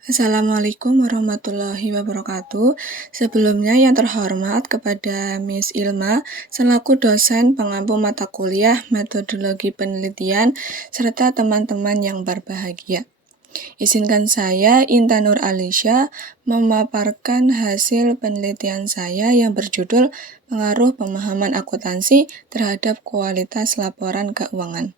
Assalamualaikum warahmatullahi wabarakatuh. Sebelumnya yang terhormat kepada Miss Ilma selaku dosen pengampu mata kuliah metodologi penelitian serta teman-teman yang berbahagia. Izinkan saya, Intan Nur Alisya, memaparkan hasil penelitian saya yang berjudul Pengaruh Pemahaman Akuntansi terhadap Kualitas Laporan Keuangan.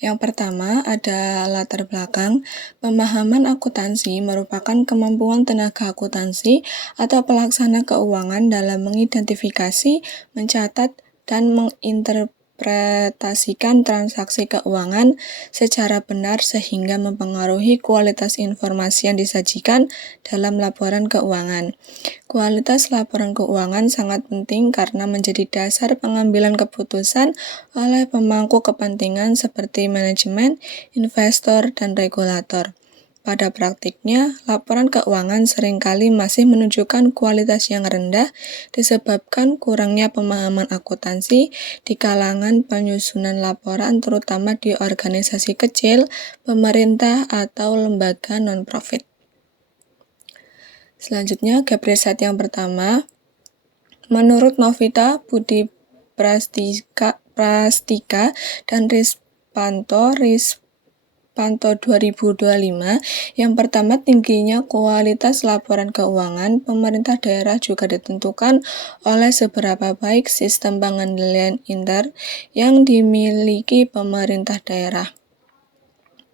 Yang pertama ada latar belakang. Pemahaman akuntansi merupakan kemampuan tenaga akuntansi atau pelaksana keuangan dalam mengidentifikasi, mencatat, dan menginterpretasikan transaksi keuangan secara benar sehingga mempengaruhi kualitas informasi yang disajikan dalam laporan keuangan. Kualitas laporan keuangan sangat penting karena menjadi dasar pengambilan keputusan oleh pemangku kepentingan seperti manajemen, investor, dan regulator. Pada praktiknya, laporan keuangan seringkali masih menunjukkan kualitas yang rendah disebabkan kurangnya pemahaman akuntansi di kalangan penyusunan laporan terutama di organisasi kecil, pemerintah, atau lembaga non-profit. Selanjutnya, gap riset yang pertama, menurut Novita Budi Prastika dan Rispanto 2025, yang pertama tingginya kualitas laporan keuangan pemerintah daerah juga ditentukan oleh seberapa baik sistem pengendalian intern yang dimiliki pemerintah daerah.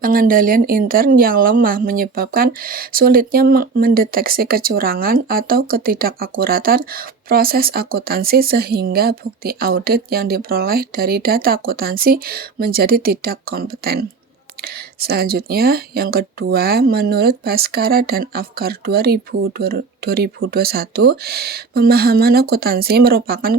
Pengendalian intern yang lemah menyebabkan sulitnya mendeteksi kecurangan atau ketidakakuratan proses akuntansi sehingga bukti audit yang diperoleh dari data akuntansi menjadi tidak kompeten. Selanjutnya, yang kedua, menurut Baskara dan Afkar 2021, pemahaman akuntansi merupakan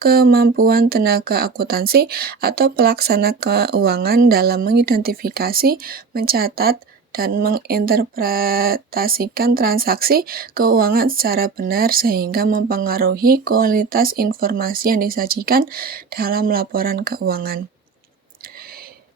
kemampuan tenaga akuntansi atau pelaksana keuangan dalam mengidentifikasi, mencatat, dan menginterpretasikan transaksi keuangan secara benar sehingga mempengaruhi kualitas informasi yang disajikan dalam laporan keuangan.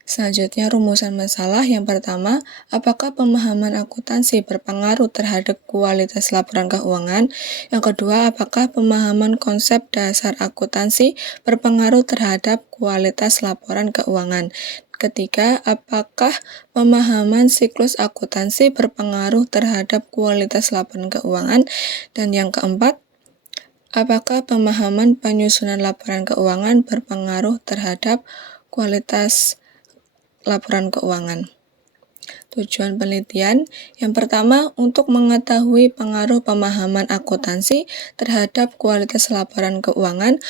Selanjutnya, rumusan masalah yang pertama, apakah pemahaman akuntansi berpengaruh terhadap kualitas laporan keuangan? Yang kedua, apakah pemahaman konsep dasar akuntansi berpengaruh terhadap kualitas laporan keuangan? Ketiga, apakah pemahaman siklus akuntansi berpengaruh terhadap kualitas laporan keuangan? Dan yang keempat, apakah pemahaman penyusunan laporan keuangan berpengaruh terhadap kualitas laporan keuangan? Tujuan penelitian yang pertama, untuk mengetahui pengaruh pemahaman akuntansi terhadap kualitas laporan keuangan.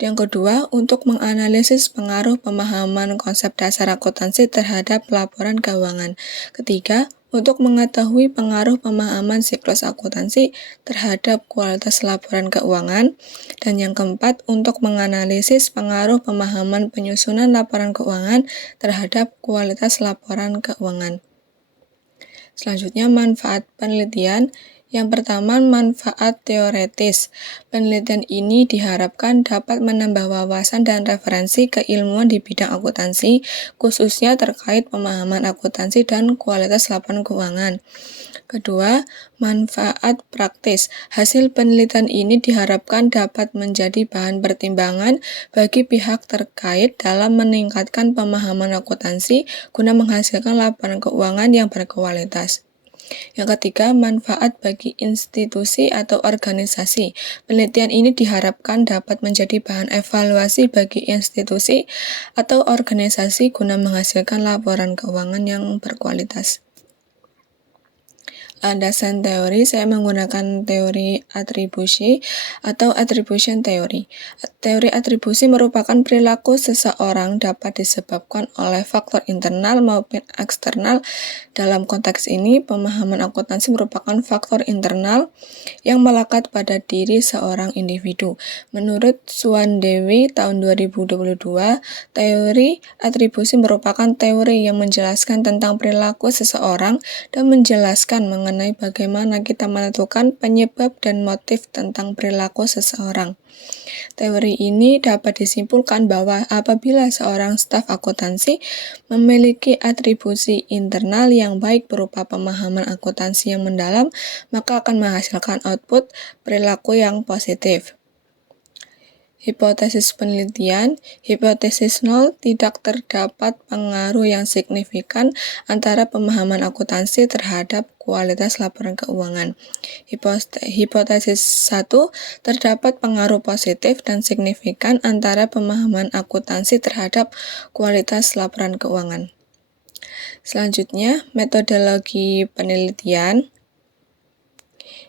Yang kedua, untuk menganalisis pengaruh pemahaman konsep dasar akuntansi terhadap laporan keuangan. Ketiga, untuk mengetahui pengaruh pemahaman siklus akuntansi terhadap kualitas laporan keuangan. Dan yang keempat, untuk menganalisis pengaruh pemahaman penyusunan laporan keuangan terhadap kualitas laporan keuangan. Selanjutnya, manfaat penelitian. Yang pertama, manfaat teoretis. Penelitian ini diharapkan dapat menambah wawasan dan referensi keilmuan di bidang akuntansi, khususnya terkait pemahaman akuntansi dan kualitas laporan keuangan. Kedua, manfaat praktis. Hasil penelitian ini diharapkan dapat menjadi bahan pertimbangan bagi pihak terkait dalam meningkatkan pemahaman akuntansi guna menghasilkan laporan keuangan yang berkualitas. Yang ketiga, manfaat bagi institusi atau organisasi. Penelitian ini diharapkan dapat menjadi bahan evaluasi bagi institusi atau organisasi guna menghasilkan laporan keuangan yang berkualitas. Landasan teori, saya menggunakan teori atribusi atau attribution theory. Teori atribusi merupakan perilaku seseorang dapat disebabkan oleh faktor internal maupun eksternal. Dalam konteks ini, pemahaman akuntansi merupakan faktor internal yang melekat pada diri seorang individu. Menurut Suwandewi tahun 2022, teori atribusi merupakan teori yang menjelaskan tentang perilaku seseorang dan menjelaskan mengenai bagaimana kita menentukan penyebab dan motif tentang perilaku seseorang. Teori ini dapat disimpulkan bahwa apabila seorang staf akuntansi memiliki atribusi internal yang baik berupa pemahaman akuntansi yang mendalam, maka akan menghasilkan output perilaku yang positif. Hipotesis penelitian, hipotesis 0, tidak terdapat pengaruh yang signifikan antara pemahaman akuntansi terhadap kualitas laporan keuangan. Hipotesis 1, terdapat pengaruh positif dan signifikan antara pemahaman akuntansi terhadap kualitas laporan keuangan. Selanjutnya, metodologi penelitian.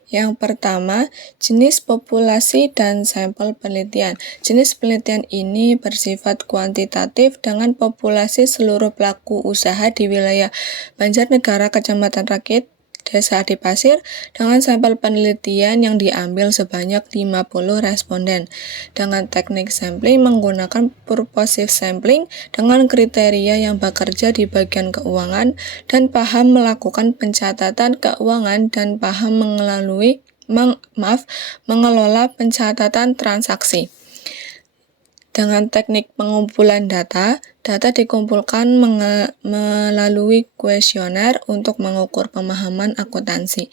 Yang pertama, jenis populasi dan sampel penelitian. Jenis penelitian ini bersifat kuantitatif dengan populasi seluruh pelaku usaha di wilayah Banjarnegara, Kecamatan Rakit, Desa Adipasir, dengan sampel penelitian yang diambil sebanyak 50 responden. Dengan teknik sampling menggunakan purposive sampling dengan kriteria yang bekerja di bagian keuangan dan paham melakukan pencatatan keuangan dan paham mengelola pencatatan transaksi. Dengan teknik pengumpulan data dikumpulkan melalui kuesioner untuk mengukur pemahaman akuntansi.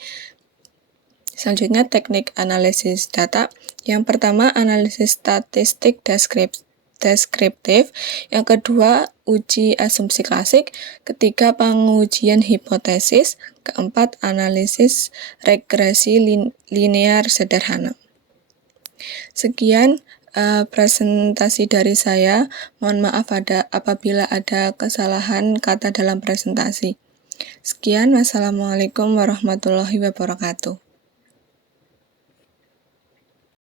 Selanjutnya, teknik analisis data. Yang pertama, analisis statistik deskriptif. Yang kedua, uji asumsi klasik. Ketiga, pengujian hipotesis. Keempat, analisis regresi linear sederhana. Sekian presentasi dari saya. Mohon maaf apabila ada kesalahan kata dalam presentasi. Sekian, wassalamualaikum warahmatullahi wabarakatuh.